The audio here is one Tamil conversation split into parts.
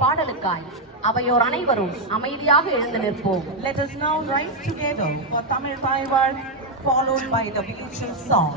பாடலுக்காய் அவையோர் அனைவரும் அமைதியாக எழுந்து நிற்போம். Let us now rise together for Tamil Paivar, followed by the usual song.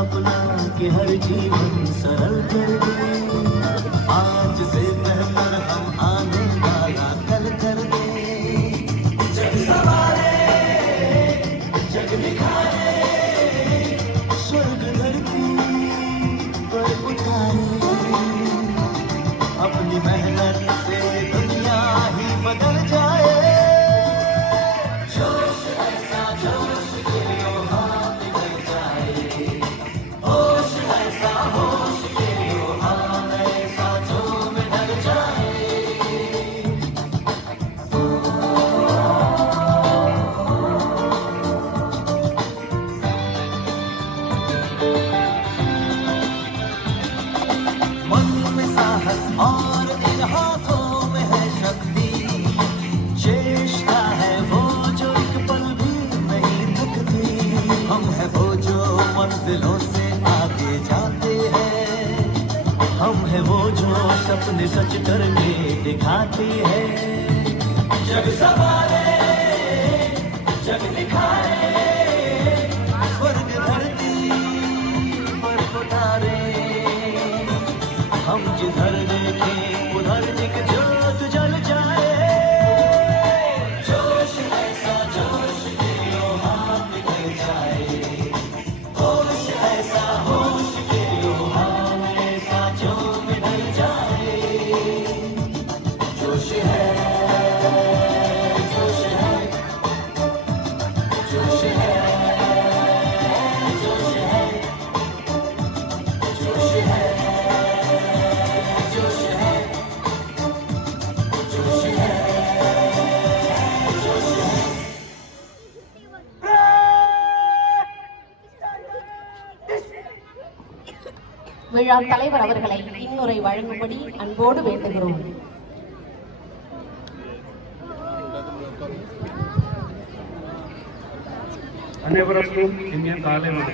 अपना के हर जीवन सरल कर दे, आज से बेहतर हम आने वाला कल कर दे। जग सवारे जग दिखाए, स्वर्ग धरती पर उठाए, अपनी मेहनत से दुनिया ही बदल जाए। और इन हाथों में है शक्ति, चेष्टा है वो जो एक पल भी नहीं थकती। हम है वो जो मंजिलों से आगे जाते हैं, हम है वो जो सपने सच करके दिखाते हैं। जग सवारे जग दिखाए, स्वर्ग धरती पर उतारे, हम जिधर देखें उधर एक ज्योत जल जाए। जोश ऐसा जोश के लो हाथ निकल जाए, होश ऐसा होश के लो हाथ ऐसा जो निकल जाए। जोश है जोश है जोश है जोश है जोश है। விழா தலைவர் அவர்களை இன்னுரை வழங்கும்படி அன்போடு வேண்டுகிறோம். அனைவருக்கும் இனிய காலை வணக்கம்.